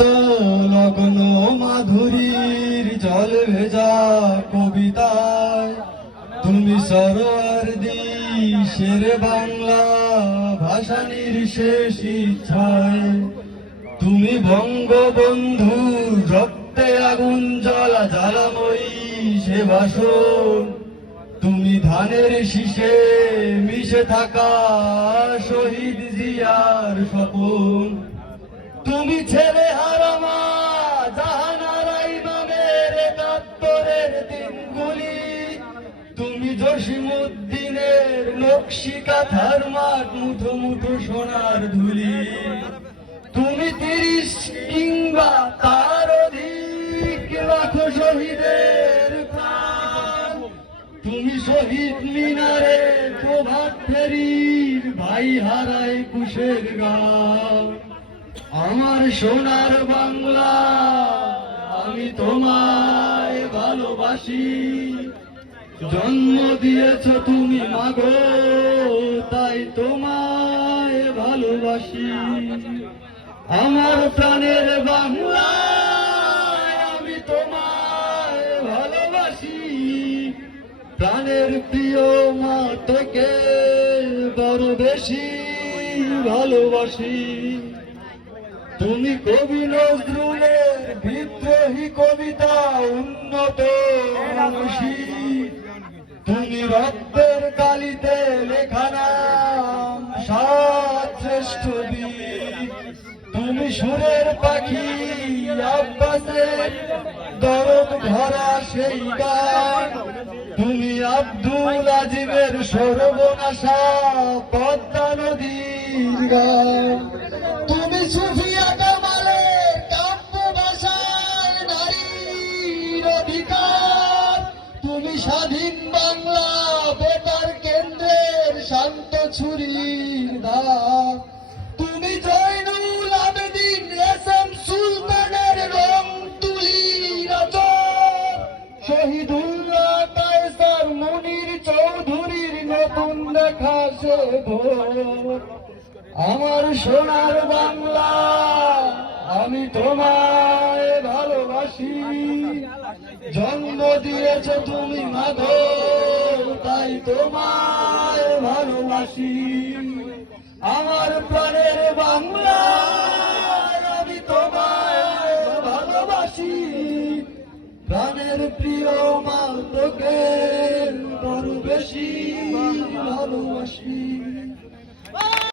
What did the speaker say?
শত লগ্ন মাধুরীর জল ভেজা কবিতায় তুমি সরোয়ার্দী শের বাংলা ভাষানির শেষ ইচ্ছায় তুমি বঙ্গবন্ধুর রক্তে আগুন জ্বালা জ্বালাময়ী সে ভাষণ তুমি ধানের শীষে মিশে থাকা শহীদ জিয়ার স্বপন তুমি ছেলে হারামা জাহানারা ইমামের ৭১-এর দিনগুলি তুমি জসিমউদ্দিনের নকশি কাঁথার মাঠ মুঠো মুঠো সোনার ধুলি তুমি ৩০ কিংবা তার অধিক লাখো শহীদের প্রাণ তুমি শহীদ মিনারে প্রভাত ফেরির ভাই হারায় কুশের গান আমার সোনার বাংলা আমি তোমায় ভালোবাসি জন্ম দিয়েছ তুমি মাগো তাই তোমায় ভালোবাসি আমার প্রাণের বাংলা আমি তোমায় ভালোবাসি প্রাণের প্রিয় মা তোকে বড় বেশি ভালোবাসি তুমি কবি নজরুলের বিদ্রোহী কবিতা উন্নত মানসী তুমি রক্তের কালিতে লেখা নাম সাত শ্রেষ্ঠ বীর তুমি সুরের পাখি আব্বাসের দরদ ভরা সেই গান তুমি আব্দুল আজিমের সর্বনাশা পদ্মা নদীর গান তুমি সুফিয়া কামালের কাব্য ভাষায় নারীর অধিকার তুমি স্বাধীন বাংলা বেতার কেন্দ্রের শান্ত ছুরির ধার তুমি জয়নুল আবেদিন এস.এম. সুলতানের রং তুলি রচন শহীদুল্লাহ কায়সার মুনির চৌধুরীর নতুন দেখা সে ভোর আমার সোনার বাংলা আমি তোমায় ভালোবাসি জন্ম দিয়েছ তুমি মাগো তাই তোমায় ভালোবাসি আমার প্রাণের বাংলা আমি তোমায় ভালোবাসি প্রাণের প্রিয় মা তোকে বড় বেশি ভালোবাসি।